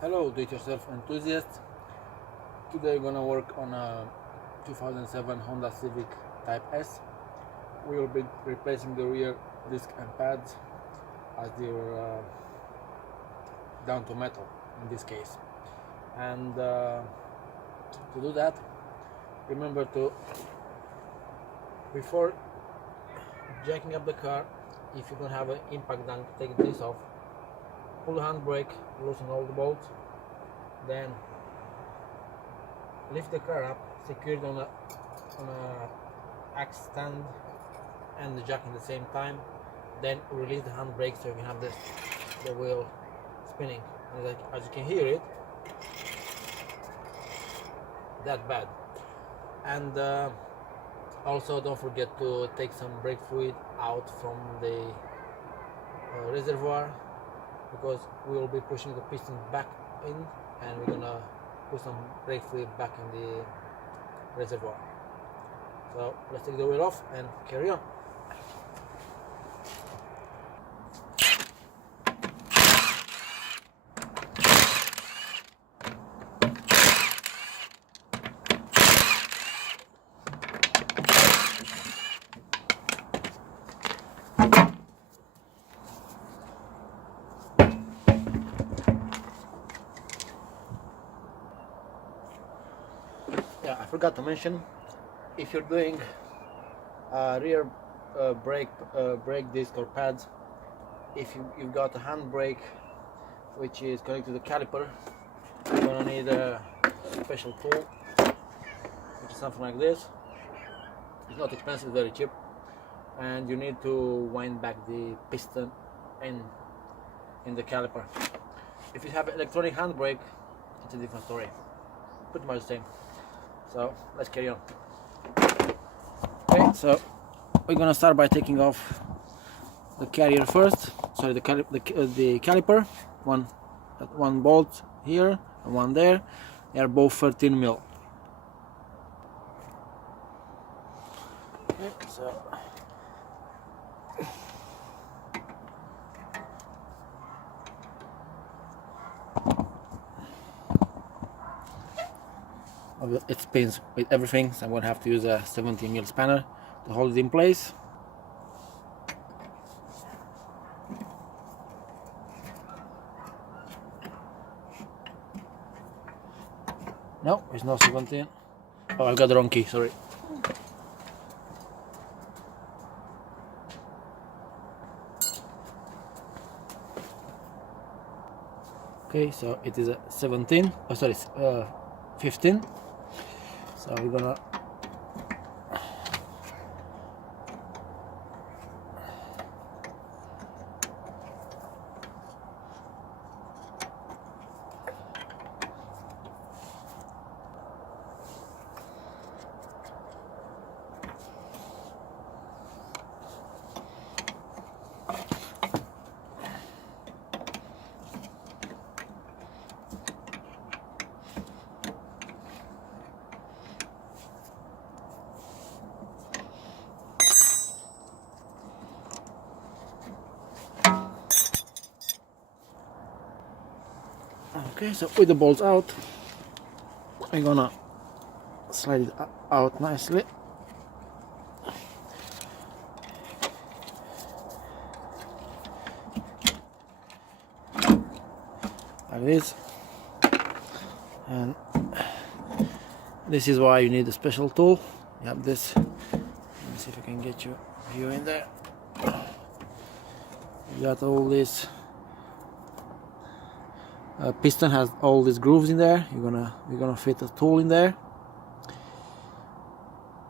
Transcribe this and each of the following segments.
Hello do-it-yourself enthusiasts. Today we're gonna work on a 2007 Honda Civic Type S. We will be replacing the rear disc and pads as they were down to metal in this case. And to do that, remember to, before jacking up the car, if you don't have an impact dunk, take this off, pull the handbrake, loosen all the bolts, then lift the car up, secure it on a axe stand and the jack at the same time, then release the handbrake so you can have the wheel spinning. And as you can hear it, that bad. And also don't forget to take some brake fluid out from the reservoir, because we will be pushing the piston back in and we're gonna put some brake fluid back in the reservoir. So let's take the wheel off and carry on. Yeah, I forgot to mention, if you're doing rear brake disc or pads, if you've got a handbrake which is connected to the caliper, you're gonna need a special tool, which is something like this. It's not expensive, it's very cheap, and you need to wind back the piston in the caliper. If you have an electronic handbrake, it's a different story, pretty much the same. So let's carry on. Okay, so we're gonna start by taking off the carrier first. Sorry, the caliper. One bolt here and one there. They are both 13 mil. Okay, so it spins with everything, so I'm going to have to use a 17 mil spanner to hold it in place. No, it's not 17. Oh, I've got the wrong key, sorry. Okay, so it is a 17. Oh, sorry, 15. So we're gonna okay, so with the bolts out, I'm gonna slide it out nicely. Like this. And this is why you need a special tool. You have this. Let me see if I can get you in there. You got all this. Piston has all these grooves in there. We're gonna fit a tool in there.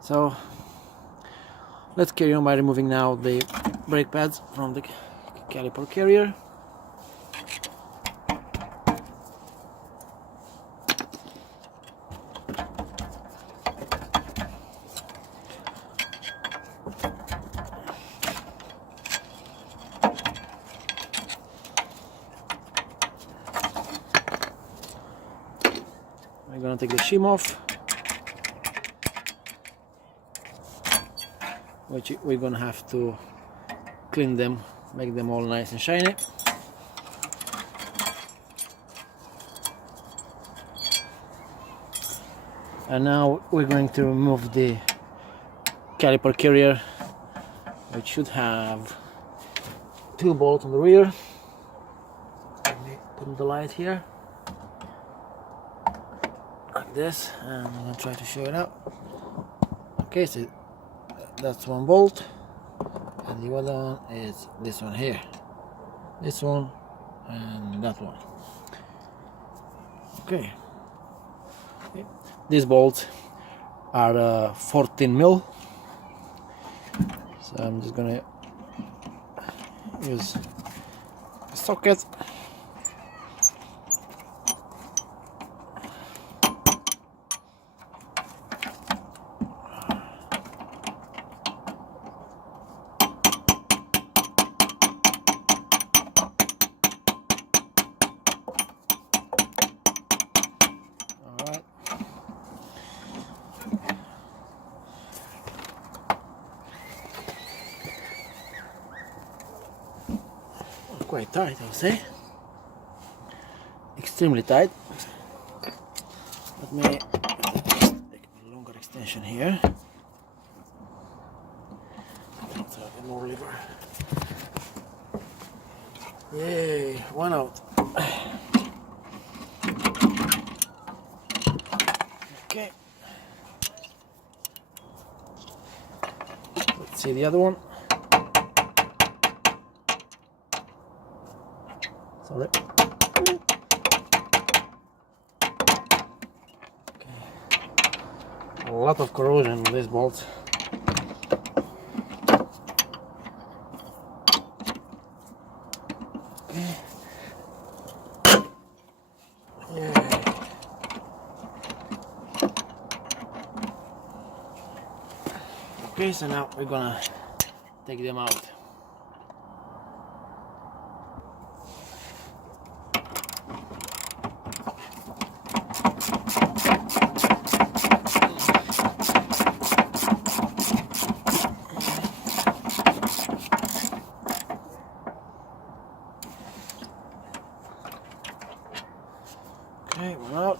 So let's carry on by removing now the brake pads from the caliper carrier. I'm gonna take the shim off, which we're gonna have to clean them, make them all nice and shiny. And now we're going to remove the caliper carrier, which should have 2 bolts on the rear. Let me put the light here like this, and I'm gonna try to show it out. Okay, so that's 1 bolt, and the other one is this one here, this one and that one. Okay, these bolts are 14 mil, so I'm just gonna use a socket. Quite tight, I would say. Extremely tight. Let me take a longer extension here. Let's have a more lever. Yay, one out. Okay. Let's see the other one. Sorry. Okay. A lot of corrosion on these bolts. Okay. Yeah. Okay, so now we're gonna take them out. Okay, one out.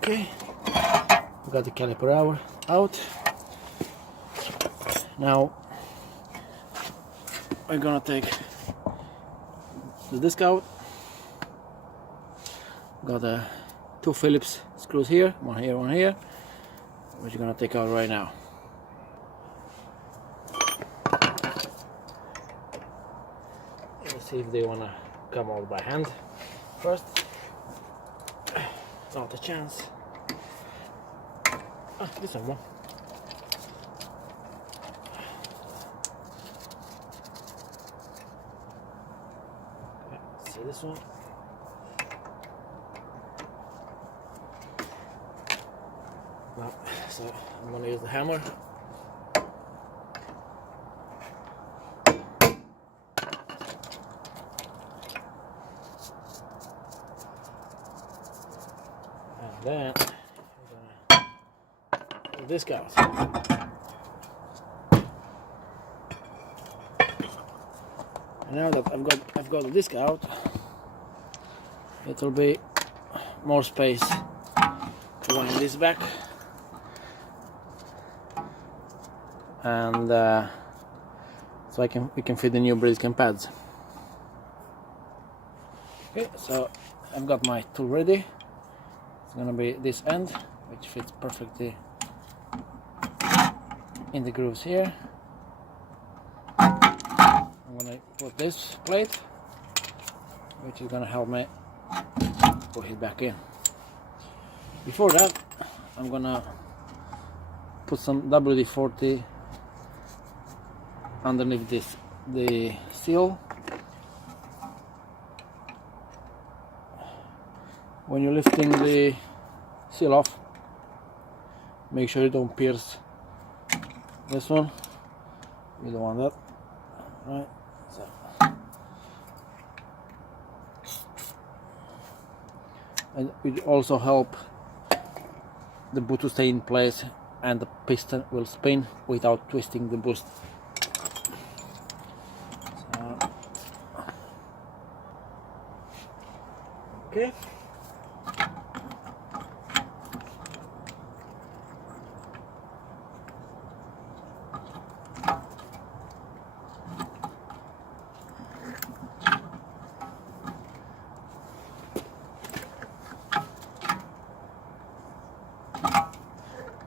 Okay, we got the caliper out. Now we're gonna take the disc out. Got 2 Phillips screws here, one here, which you're gonna take out right now. Let's see if they wanna come out by hand first. Not a chance. Ah, this one more. Okay, see this one. No, so I'm gonna use the hammer. And then we're gonna pull this out. And now that I've got the disc out, it will be more space to wind this back, and so we can fit the new brake cam pads. Okay, so I've got my tool ready. It's gonna be this end, which fits perfectly in the grooves here. I'm gonna put this plate, which is gonna help me push it back in. Before that, I'm gonna put some WD-40 underneath the seal. When you're lifting the seal off, make sure you don't pierce this one. You don't want that, right? So. And it also help the boot to stay in place, and the piston will spin without twisting the boost. So, okay.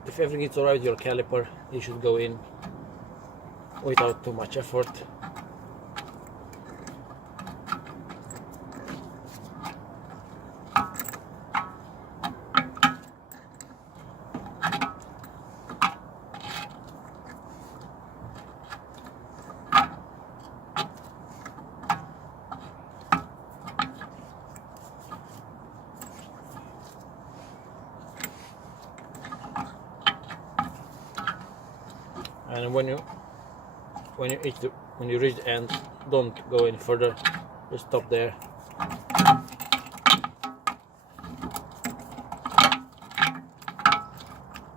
If everything is alright with your caliper, you should go in without too much effort. And when you reach the end, don't go any further. Just stop there.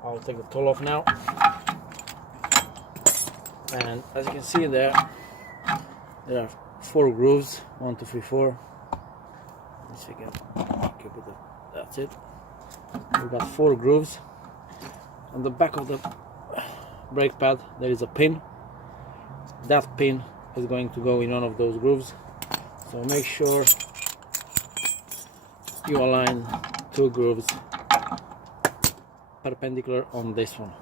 I'll take the tool off now. And as you can see there are 4 grooves. 1, 2, 3, 4. Let's see again. Keep it up. That's it. We've got 4 grooves. On the back of the brake pad there is a pin. That pin is going to go in one of those grooves, so make sure you align 2 grooves perpendicular on this one.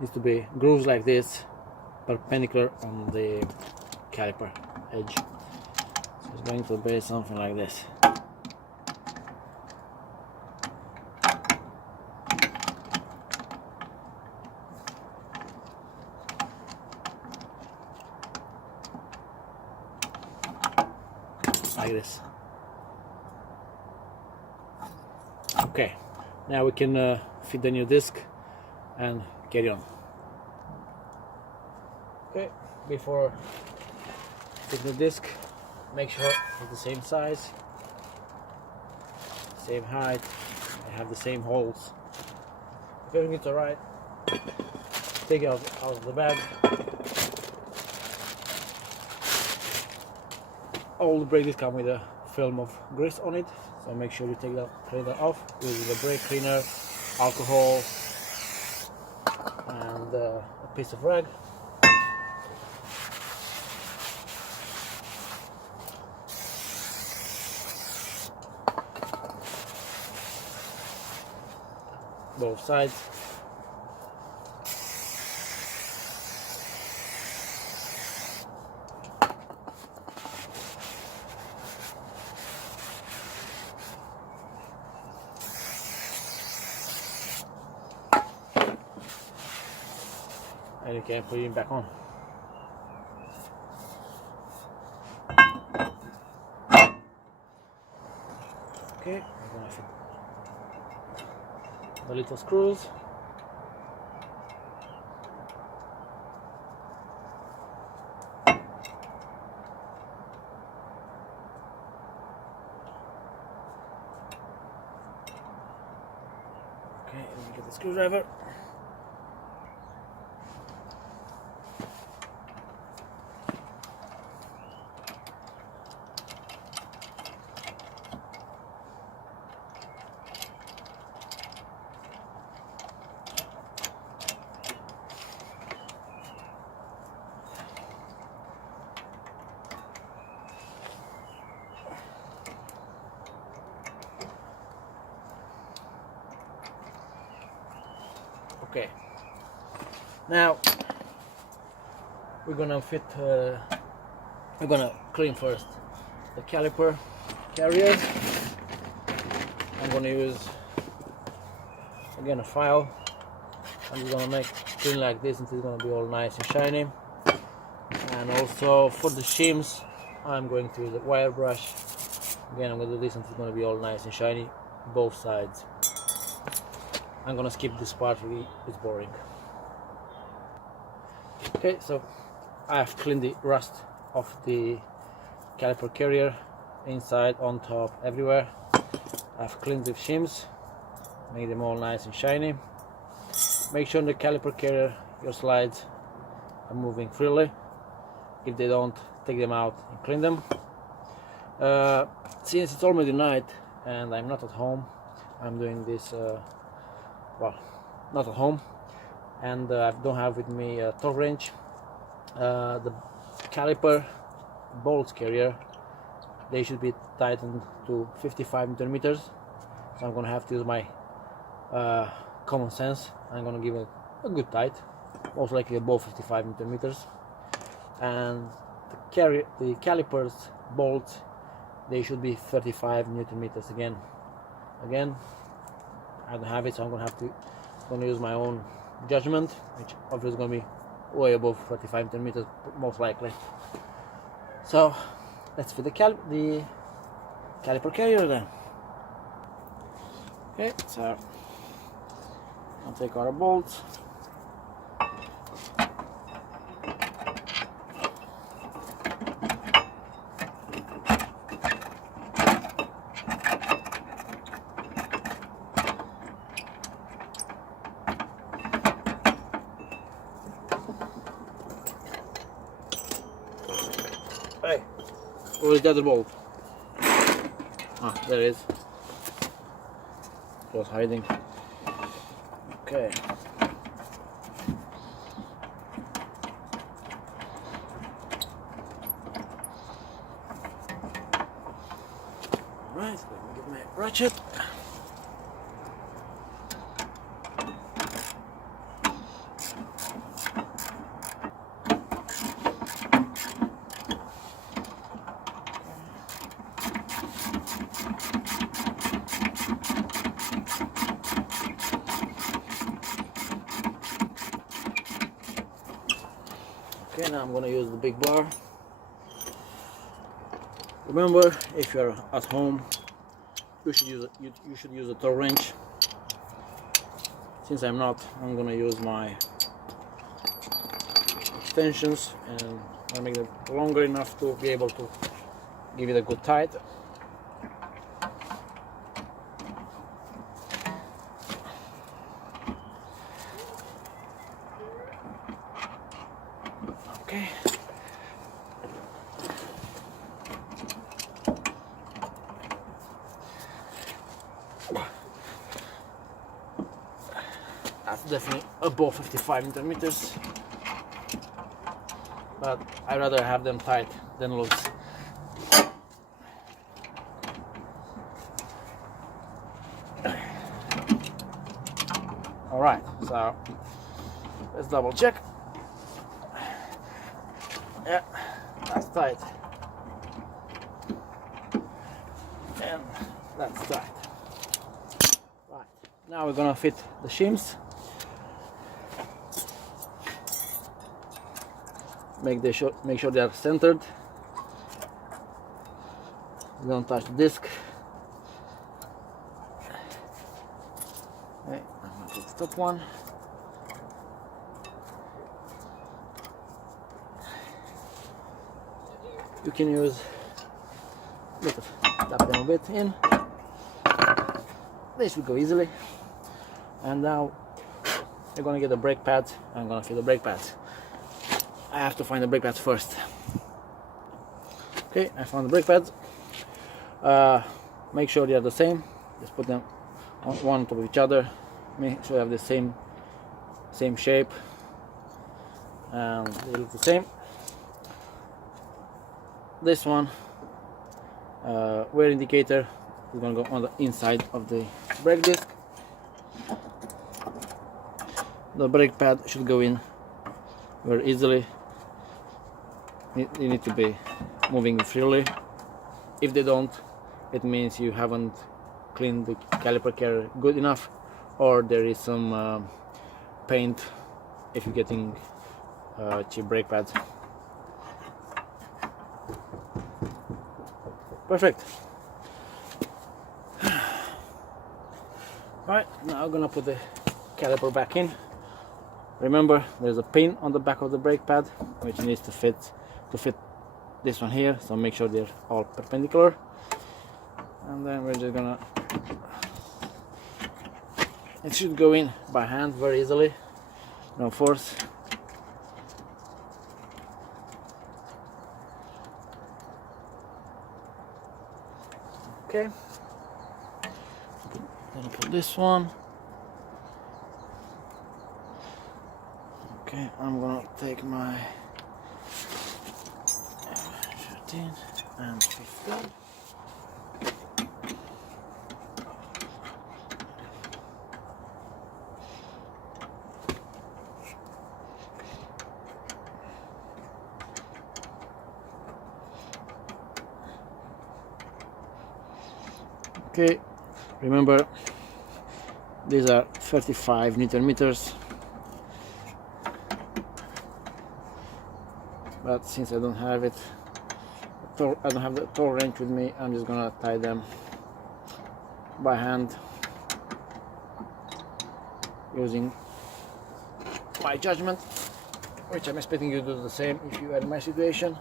Needs to be grooves like this, perpendicular on the caliper edge. So it's going to be something like this. Like this. Okay, now we can fit the new disc and carry on. Okay, before fitting the disc, make sure it's the same size, same height, and have the same holes. If everything is alright, take it out of the bag. All the brake discs come with a film of grease on it, so make sure you clean that off with the brake cleaner, alcohol, and a piece of rag. Both sides. And you can put it back on. Okay, I'm gonna fit the little screws. Okay, let me get the screwdriver. Okay, now we're gonna clean first the caliper carrier. I'm gonna use again a file. I'm just gonna make clean like this until it's gonna be all nice and shiny. And also for the shims, I'm going to use a wire brush. Again, I'm gonna do this until it's gonna be all nice and shiny, both sides. I'm gonna skip this part, really, it's boring. Okay, so I have cleaned the rust off the caliper carrier, inside, on top, everywhere. I've cleaned the shims, made them all nice and shiny. Make sure the caliper carrier, your slides are moving freely. If they don't, take them out and clean them. Since it's already night and I'm not at home, I'm doing this, well, not at home, and I don't have with me a torque wrench. The caliper bolts carrier, they should be tightened to 55 Newton meters, so I'm gonna have to use my common sense. I'm gonna give it a good tight, most likely above 55 Newton meters. And the calipers bolts, they should be 35 Newton meters again. I don't have it, so I'm gonna use my own judgment, which obviously is gonna be way above 35 Newton meters most likely. So let's fit the caliper carrier then. Okay, so I'll take our bolts. Hey, where's the other bolt? Ah, there it is. It was hiding. Okay. Alright, let me get my ratchet. Okay, now I'm gonna use the big bar. Remember, if you're at home, you should use a torque wrench. Since I'm not, I'm gonna use my extensions and I make them longer enough to be able to give it a good tight. Okay. That's definitely above 55 Newton meters, but I'd rather have them tight than loose. Alright, so let's double check. Yeah, that's tight. And that's tight. Right, now we're gonna fit the shims. Make sure they are centered. Don't touch the disc. Okay, I'm gonna take the top one. You can use tap them a bit in. This will go easily. And now you're gonna get the brake pads. I'm gonna fit the brake pads. I have to find the brake pads first. Okay, I found the brake pads. Make sure they are the same. Just put them one on top of each other. Make sure they have the same shape, and they look the same. This one, wear indicator, is going to go on the inside of the brake disc. The brake pad should go in very easily. You need to be moving freely. If they don't, it means you haven't cleaned the caliper carrier good enough, or there is some paint if you're getting cheap brake pads. Perfect. Alright, now I'm gonna put the caliper back in. Remember, there's a pin on the back of the brake pad which needs to fit this one here, so make sure they're all perpendicular. And then we're just gonna, it should go in by hand very easily, no force. Okay, then put this one. Okay, I'm gonna take my 13 and 15. Okay, remember these are 35 Newton meters, but since I don't have it, I don't have the torque wrench with me, I'm just gonna tie them by hand using my judgment, which I'm expecting you to do the same if you are in my situation.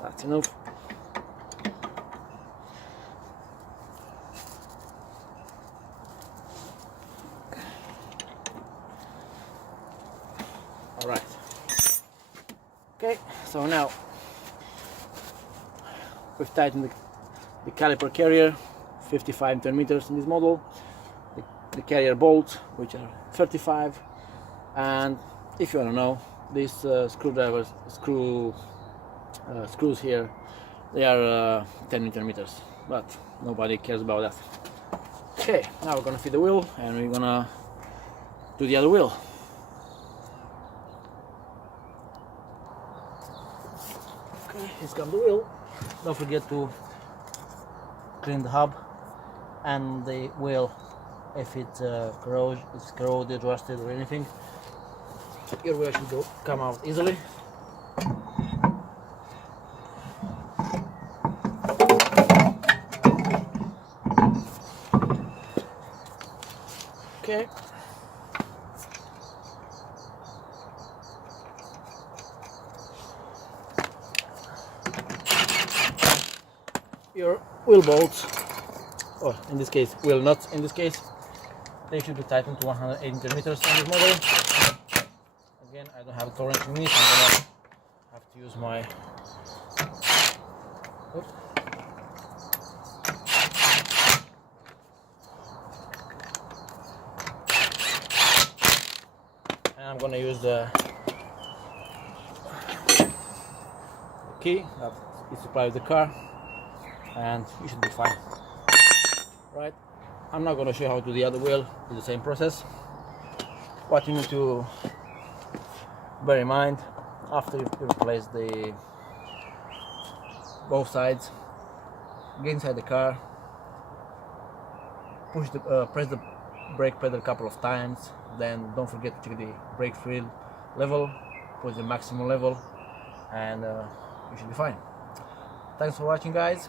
That's enough. All right. Okay, so now we've tightened the caliper carrier, 55 Newton meters in this model, the carrier bolts, which are 35, and if you want to know, these screws here, they are 10 Newton meters, but nobody cares about that. Okay, now we're gonna feed the wheel and we're gonna do the other wheel. Okay, here's come the wheel. Don't forget to clean the hub and the wheel if it's corroded, rusted or anything. Your wheel should come out easily. Okay. Your wheel bolts, or in this case wheel nuts, in this case they should be tightened to 180 millimeters on this model. Again, I don't have a torque wrench with me, so I'm gonna have to use my I'm gonna use the key that is supplied with the car, and you should be fine. Right, I'm not gonna show you how to do the other wheel. It's the same process. What you need to bear in mind after you replace both sides, get inside the car, press the brake pedal a couple of times, then don't forget to check the brake fluid level, put the maximum level, and you should be fine. Thanks for watching, guys,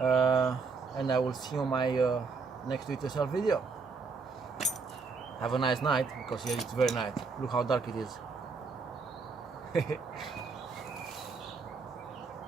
and I will see you on my next do-it-yourself video. Have a nice night, because here it's very night. Look how dark it is.